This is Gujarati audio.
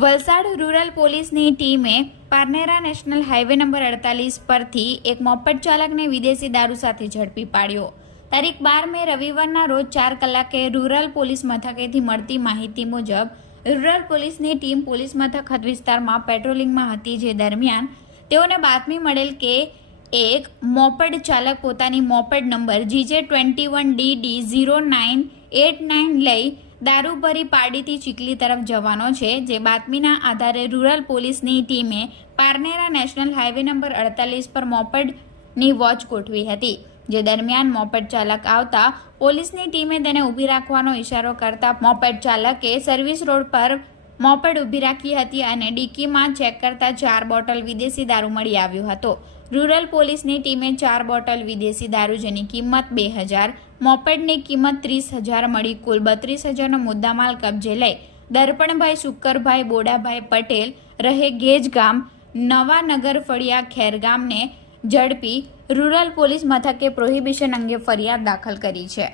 વલસાડ રૂરલ પોલીસની ટીમે પારનેરા નેશનલ હાઈવે નંબર 48 પરથી એક મોપેડ ચાલકને વિદેશી દારૂ સાથે ઝડપી પાડ્યો। તારીખ 12 મે રવિવારના રોજ 4 કલાકે રૂરલ પોલીસ મથકેથી મળતી માહિતી મુજબ રૂરલ પોલીસની ટીમ પોલીસ મથક હદ વિસ્તારમાં પેટ્રોલિંગમાં હતી, જે દરમિયાન તેઓને બાતમી મળેલ કે એક મોપેડ ચાલક પોતાની મોપેડ નંબર GJ21DD 0989 લઈ દારૂ ભરી પાડીથી ચીખલી તરફ જવાનો છે, જે બાતમીના આધારે રૂરલ પોલીસની ટીમે પારનેરા નેશનલ હાઈવે નંબર 48 પર મોપેડની વોચ ગોઠવી હતી, જે દરમિયાન મોપેડ ચાલક આવતા પોલીસની ટીમે તેને ઊભી રાખવાનો ઇશારો કરતા મોપેડ ચાલકે સર્વિસ રોડ પર મોપેડ ઊભી રાખી હતી અને ડિક્કીમાં ચેક કરતા 4 બોટલ વિદેશી દારૂ મળી આવ્યો હતો। રૂરલ પોલીસની ટીમે 4 બોટલ વિદેશી દારૂ, જેની કિંમત 2000, મોપેડની કિંમત 30,000 મળી કુલ 32,000નો મુદ્દામાલ કબજે લઈ દર્પણભાઈ શુકરભાઈ બોડાભાઈ પટેલ રહે ગેજ ગામ નવાનગર ફળિયા ખેરગામને ઝડપી રૂરલ પોલીસ મથકે પ્રોહિબિશન અંગે ફરિયાદ દાખલ કરી છે।